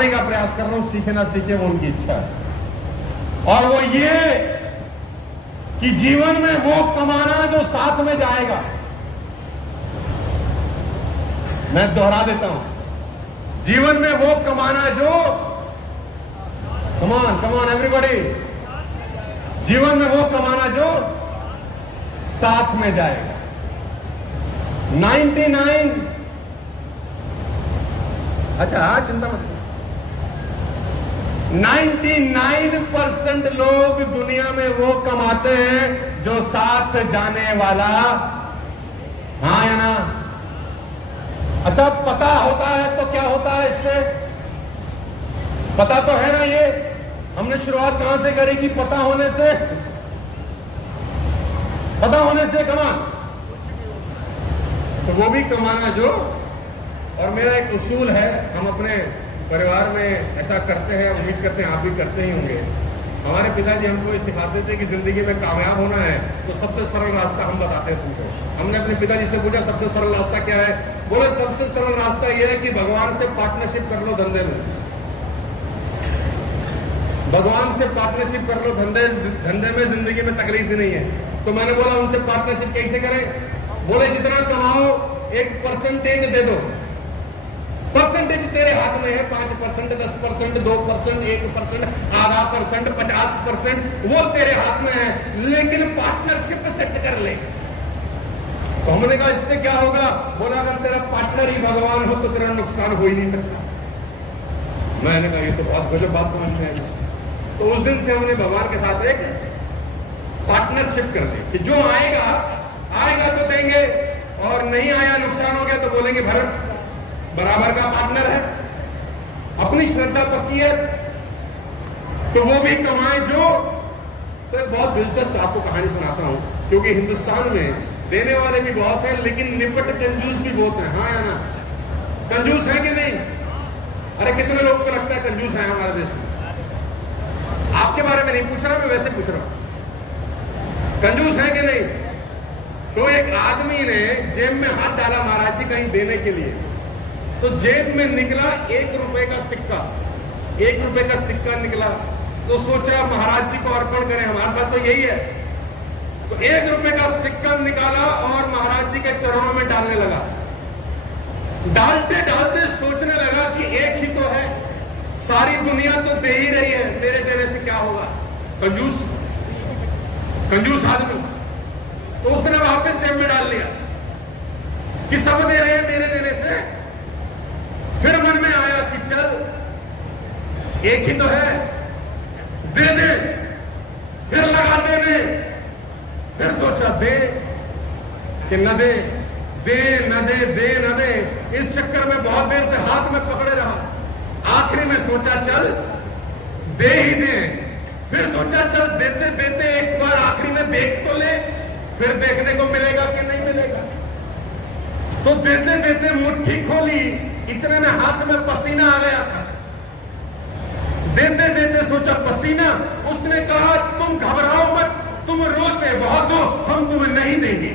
बताने का प्रयास कर रहा हूं, सीखे ना सीखे वो उनकी इच्छा है। और वो ये कि जीवन में वो कमाना जो साथ में जाएगा। मैं दोहरा देता हूं, जीवन में वो कमाना जो, कमान एवरीबॉडी, जीवन में वो कमाना जो साथ में जाएगा। 99, अच्छा चिंता मत, 99% लोग दुनिया में वो कमाते हैं जो साथ जाने वाला, हाँ या ना? अच्छा, पता होता है तो क्या होता है इससे? पता तो है ना। ये हमने शुरुआत कहां से करी कि पता होने से, पता होने से कमा, तो वो भी कमाना जो। और मेरा एक उसूल है, हम अपने परिवार में ऐसा करते हैं, उम्मीद करते हैं आप भी करते ही होंगे। हमारे पिताजी हमको ये सिखाते थे कि जिंदगी में कामयाब होना है तो सबसे सरल रास्ता हम बताते हैं तुमको। हमने अपने पिताजी से पूछा सबसे सरल रास्ता क्या है? बोले सबसे सरल रास्ता यह है कि भगवान से पार्टनरशिप कर लो धंधे में, भगवान से पार्टनरशिप कर लो धंधे में, जिंदगी में तकलीफ ही नहीं है। तो मैंने बोला उनसे पार्टनरशिप कैसे करें? बोले जितना कमाओ एक परसेंटेज दे दो। परसेंटेज तेरे हाथ में है, 5%, 10%, 2%, 1%, आधा %, 50%, वो तेरे हाथ में है, लेकिन पार्टनरशिप सेट कर ले। तो हमने कहा इससे क्या होगा? बोला अगर तेरा पार्टनर ही भगवान हो तो तेरा नुकसान हो ही नहीं सकता। मैंने कहा ये तो बहुत गजब बात समझ में आई। तो उस दिन से हमने भगवान के साथ एक पार्टनरशिप कर ली कि जो आएगा तो देंगे, और नहीं आया, नुकसान हो गया तो बोलेंगे भरत बराबर का पार्टनर है, अपनी श्रद्धा पक्की है, तो वो भी कमाए जो। तो एक बहुत दिलचस्प आपको कहानी सुनाता हूं, क्योंकि हिंदुस्तान में देने वाले भी बहुत हैं लेकिन निपट कंजूस भी बहुत हैं, हाँ या ना? कंजूस है कि नहीं? अरे कितने लोगों को लगता है कंजूस है हमारे देश में? आपके बारे में नहीं पूछ रहा मैं, वैसे पूछ रहा हूं, कंजूस है कि नहीं? तो एक आदमी ने जेब में हाथ डाला महाराज जी कहीं देने के लिए, तो जेब में निकला 1 रुपए का सिक्का, 1 रुपए का सिक्का निकला। तो सोचा महाराज जी को अर्पण करें, हमारे पास तो यही है। तो 1 रुपए का सिक्का निकाला और महाराज जी के चरणों में डालने लगा। डालते डालते सोचने लगा कि एक ही तो है, सारी दुनिया तो दे ही रही है, मेरे देने से क्या होगा? कंजूस आदमी। तो उसने वापस जेब में डाल लिया कि सब दे रहे हैं मेरे देने से। फिर मन में आया कि चल एक ही तो है, दे दे। फिर लगा देने, फिर सोचा दे कि न दे, दे न दे, दे न दे। इस चक्कर में बहुत देर से हाथ में पकड़े रहा। आखिरी में सोचा चल दे ही दे। फिर सोचा चल देते देते एक बार आखिरी में देख तो ले, फिर देखने को मिलेगा कि नहीं मिलेगा। तो देते देते मुट्ठी खोली, इतने में हाथ में पसीना आ गया था। देते देते सोचा पसीना, उसने कहा तुम घबराओ मत, तुम रोते बहुत हो, हम तुम्हें नहीं देंगे।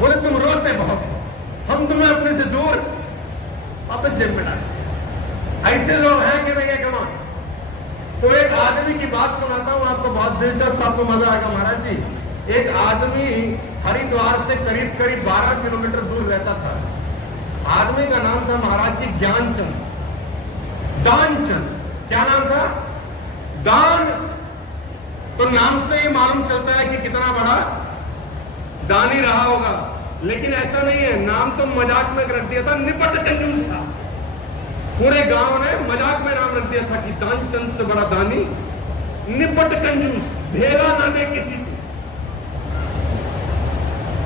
बोले तुम रोते बहुत हो, हम तुम्हें अपने से दूर वापस जेब में डाल। ऐसे लोग हैं कि नहीं है कमा। तो एक आदमी की बात सुनाता हूं आपको, बहुत दिलचस्प, आपको मजा आएगा महाराज जी। एक आदमी हरिद्वार से करीब करीब 12 किलोमीटर दूर रहता था। आदमी का नाम था महाराज जी ज्ञानचंद, दानचंद। क्या नाम था? दान। तो नाम से ही मालूम चलता है कि कितना बड़ा दानी रहा होगा। लेकिन ऐसा नहीं है, नाम तो मजाक में रख दिया था, निपट कंजूस था। पूरे गांव ने मजाक में नाम रख दिया था कि दानचंद से बड़ा दानी निपट कंजूस, भेला ना दे किसी को।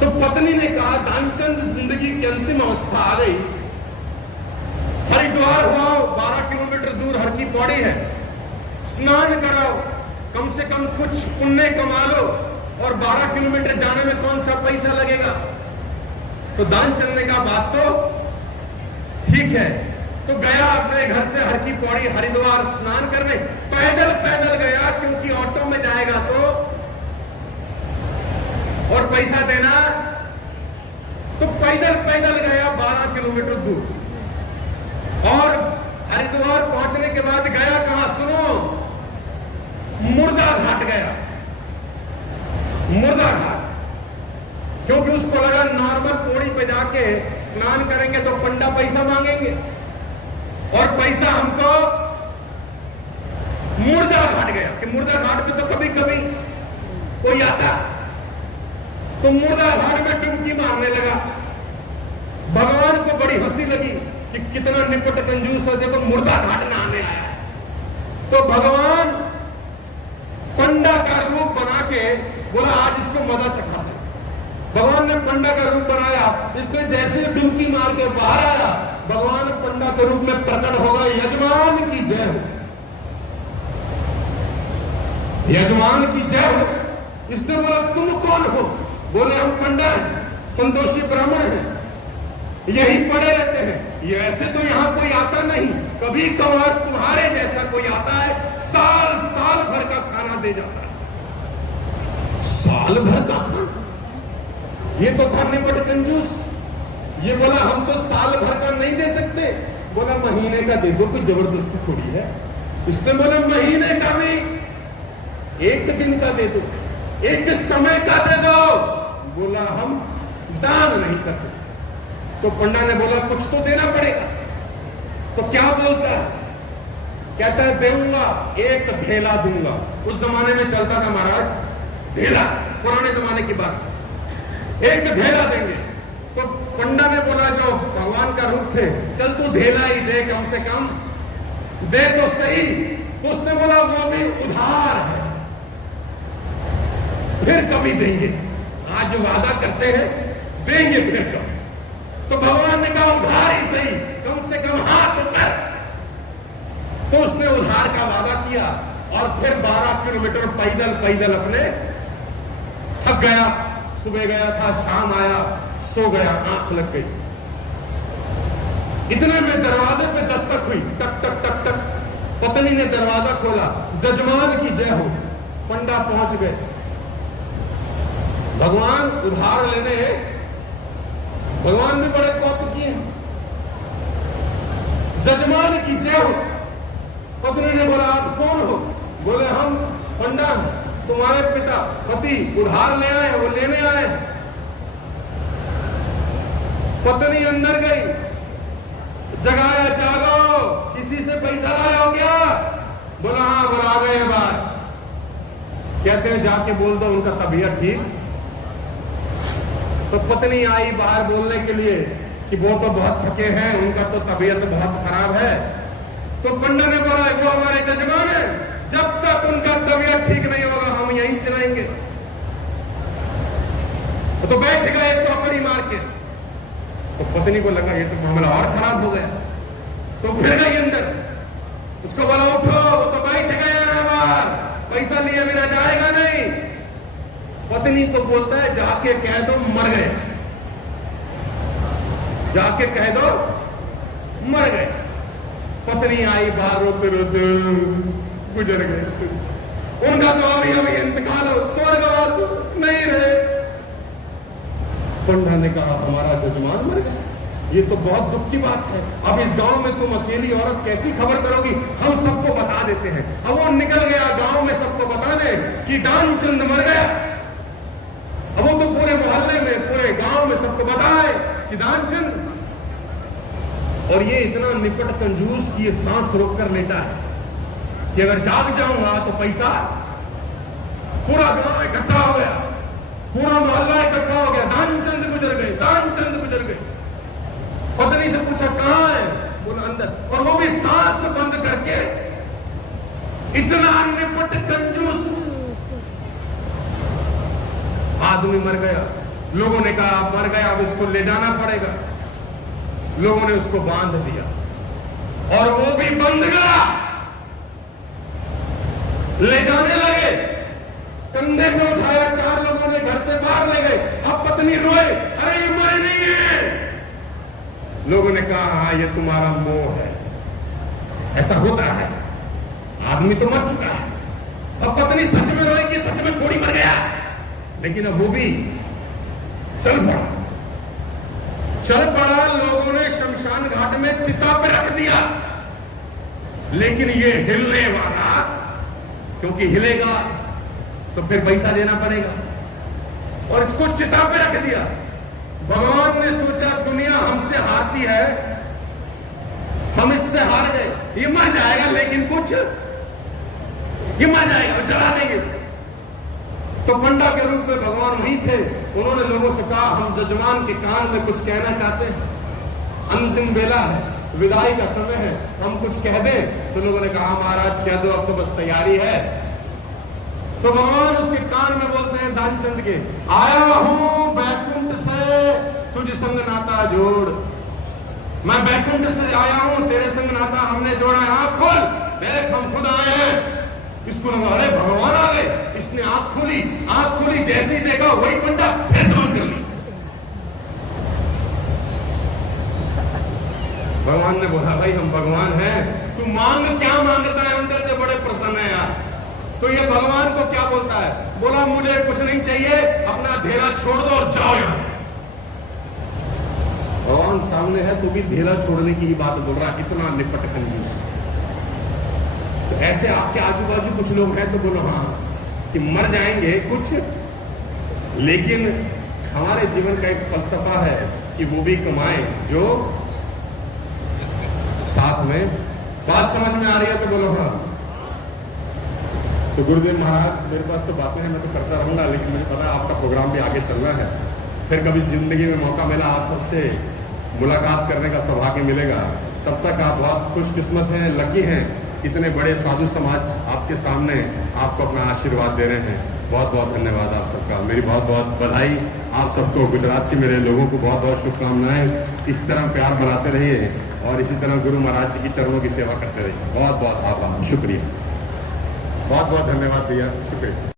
तो पत्नी ने कहा दानचंद जिंदगी की अंतिम अवस्था आ गई, हरिद्वार हुआ 12 किलोमीटर दूर हर की पौड़ी है, स्नान कराओ, कम से कम कुछ पुण्य कमा लो, और 12 किलोमीटर जाने में कौन सा पैसा लगेगा। तो दानचंद ने कहा बात तो ठीक है। तो गया अपने घर से हर की पौड़ी हरिद्वार स्नान करने, पैदल पैदल गया, क्योंकि ऑटो में जाएगा तो और पैसा देना, तो पैदल पैदल गया, किलोमीटर दूर, और हरिद्वार पहुंचने के बाद गया कहां सुनो, मुर्दा घाट गया, मुर्दा घाट। क्योंकि उसको लगा नॉर्मल पौड़ी पे जाके स्नान करेंगे तो पंडा पैसा मांगेंगे, और पैसा हमको मुर्दा घाट गया कि मुर्दा घाट पे तो कभी कभी कोई आता, तो मुर्दा घाट में डुबकी मारने लगा। भगवान को बड़ी हंसी लगी कि कितना निपट कंजूस है, देखो मुर्दा घाट नहाने आया। तो भगवान पंडा का रूप बना के बोला आज इसको मजा चखा दे। भगवान ने पंडा का रूप बनाया, इसने जैसे डुबकी मार के बाहर आया, भगवान पंडा के रूप में प्रकट होगा, यजमान की जय हो, यजमान की जय हो। इसने बोला तुम कौन हो? बोले हम पंडा हैं, संतोषी ब्राह्मण हैं, यही पड़े रहते हैं, ये ऐसे तो यहां कोई आता नहीं, कभी कभार तुम्हारे जैसा कोई आता है, साल साल भर का खाना दे जाता है। साल भर का खाना? ये तो था निपट कंजूस। ये बोला हम तो साल भर का नहीं दे सकते। बोला महीने का दे दो, कोई जबरदस्ती थोड़ी है। उसने बोला महीने का भी, एक दिन का दे दो, एक समय का दे दो। बोला हम दान नहीं कर सकते। तो पंडा ने बोला कुछ तो देना पड़ेगा। तो क्या बोलता है? कहता है दूंगा, एक धेला दूंगा। उस जमाने में चलता था महाराज धेला, पुराने जमाने की बात, एक धेला देंगे। तो पंडा ने बोला जो भगवान का रूप थे, चल तू धेला ही दे, कम से कम दे तो सही। तो उसने बोला वो भी उधार है, फिर कभी देंगे, आज वादा करते हैं देंगे फिर कभी। तो भगवान ने कहा उधार ही सही, कम से कम हाथ कर। तो उसने उधार का वादा किया और फिर 12 किलोमीटर पैदल पैदल अपने थक गया। सुबह गया था, शाम आया, सो गया, आंख लग गई। इतने में दरवाजे पे दस्तक हुई, टक टक टक टक। पत्नी ने दरवाजा खोला, जजमान की जय हो। पंडा पहुंच गए। भगवान उधार लेने, भगवान भी बड़े कौतुकी हैं। जजमान की जय हो। पत्नी ने बोला आप कौन हो? बोले हम पंडा हैं, तुम्हारे पिता पति उधार ले आए, वो लेने आए। पत्नी अंदर गई, जगाया, जागो, किसी से पैसा लाया हो क्या? बोला हाँ। बोला आ गए हैं बात। कहते हैं जाके बोल दो उनका तबीयत ठीक। तो पत्नी आई बाहर बोलने के लिए कि वो तो बहुत थके हैं, उनका तो तबीयत बहुत खराब है। तो पंडा ने बोला वो हमारे जजमान है, जब तक उनका तबीयत ठीक नहीं होगा हम यहीं चलाएंगे। तो बैठ गए चौकड़ी मार के। तो पत्नी को लगा ये तो मामला और खराब हो गया, तो फिर गई अंदर। उसको बोला उठो, वो तो बैठ गया बाहर, पैसा लिए बिना जाएगा नहीं। पत्नी को बोलता है जाके कह दो मर गए, जाके कह दो मर गए। पत्नी आई बाहर, रोते रोते गुजर गए। उनका तो अभी अभी इंतकाल हो, स्वर्गवास नहीं रहे। पंडा ने कहा हमारा जजमान मर गया, ये तो बहुत दुख की बात है। अब इस गांव में तुम अकेली औरत कैसी खबर करोगी? हम सबको बता देते हैं। अब वो निकल गया गांव में सबको बता दे कि दानचंद मर गया। अब वो तो पूरे मोहल्ले में, पूरे गांव में सबको बताए कि दानचंद। और ये इतना निपट कंजूस कि ये सांस रोककर लेटा है कि अगर जाग जाऊंगा तो पैसा। पूरा गांव इकट्ठा हो गया, पूरा मोहल्ला इकट्ठा हो गया, दानचंद गुजर गए, दानचंद गुजर गए। पत्नी से पूछा कहां है? बोला अंदर। और वो भी सांस बंद करके। इतना निपट कंजूस आदमी मर गया। लोगों ने कहा मर गया, अब इसको ले जाना पड़ेगा। लोगों ने उसको बांध दिया और वो भी बंध गया। ले जाने लगे, कंधे पे उठाया, 4 लोगों ने घर से बाहर ले गए। अब पत्नी रोए, अरे ये मरे नहीं है। लोगों ने कहा हाँ ये तुम्हारा मोह है, ऐसा होता है, आदमी तो मर चुका है। अब पत्नी सच में रोए कि सच में थोड़ी मर गया। लेकिन अब वो भी चल पड़ा। लोगों ने शमशान घाट में चिता पे रख दिया, लेकिन ये हिलने वाला, क्योंकि हिलेगा तो फिर पैसा देना पड़ेगा, और इसको चिता पे रख दिया। भगवान ने सोचा दुनिया हमसे हारती है, हम इससे हार गए, ये मर जाएगा, लेकिन कुछ ये मर जाएगा, जला देंगे इसको। तो पंडा के रूप में भगवान वही थे। उन्होंने लोगों से कहा, हम जजमान के कान में कुछ कहना चाहते हैं, अंतिम बेला है, विदाई का समय है, हम कुछ कह दें। तो लोगों ने कहा, महाराज कह दो, अब तो बस तैयारी है। तो भगवान उसके कान में बोलते हैं दानचंद के, आया हूं बैकुंठ से तुझ संग नाता जोड़, मैं बैकुंठ से आया हूं, तेरे संग नाता हमने जोड़ा है, आंख खोल देख, हम खुद आए हैं। इसको लगा, अरे भगवान आ गए, इसने आंख खोली, जैसे ही देखा वही पंडा फिर समझ कर ली। भगवान ने बोला, भाई हम भगवान हैं, तू मांग क्या मांगता है, अंदर से बड़े प्रसन्न है यार। तो ये भगवान को क्या बोलता है, बोला मुझे कुछ नहीं चाहिए, अपना धेरा छोड़ दो और जाओ यहां से। भगवान सामने है तो भी धेरा छोड़ने की ही बात बोल रहा, कितना निपट कंजूस। तो ऐसे आपके आजू बाजू कुछ लोग हैं तो बोलो हाँ कि मर जाएंगे कुछ, लेकिन हमारे जीवन का एक फलसफा है कि वो भी कमाएं जो साथ में। बात समझ में आ रही है तो बोलो हाँ। तो गुरुदेव महाराज, मेरे पास तो बातें हैं, मैं तो करता रहूंगा, लेकिन मुझे पता है आपका प्रोग्राम भी आगे चलना है। फिर कभी जिंदगी में मौका मिला, आप सबसे मुलाकात करने का सौभाग्य मिलेगा। तब तक आप बहुत खुशकिस्मत हैं, लकी हैं, इतने बड़े साधु समाज आपके सामने आपको अपना आशीर्वाद दे रहे हैं। बहुत बहुत धन्यवाद आप सबका, मेरी बहुत बहुत बधाई आप सबको, गुजरात के मेरे लोगों को बहुत बहुत शुभकामनाएं। इसी तरह प्यार बनाते रहिए और इसी तरह गुरु महाराज जी की चरणों की सेवा करते रहिए। बहुत बहुत आभार, शुक्रिया, बहुत बहुत धन्यवाद भैया, शुक्रिया।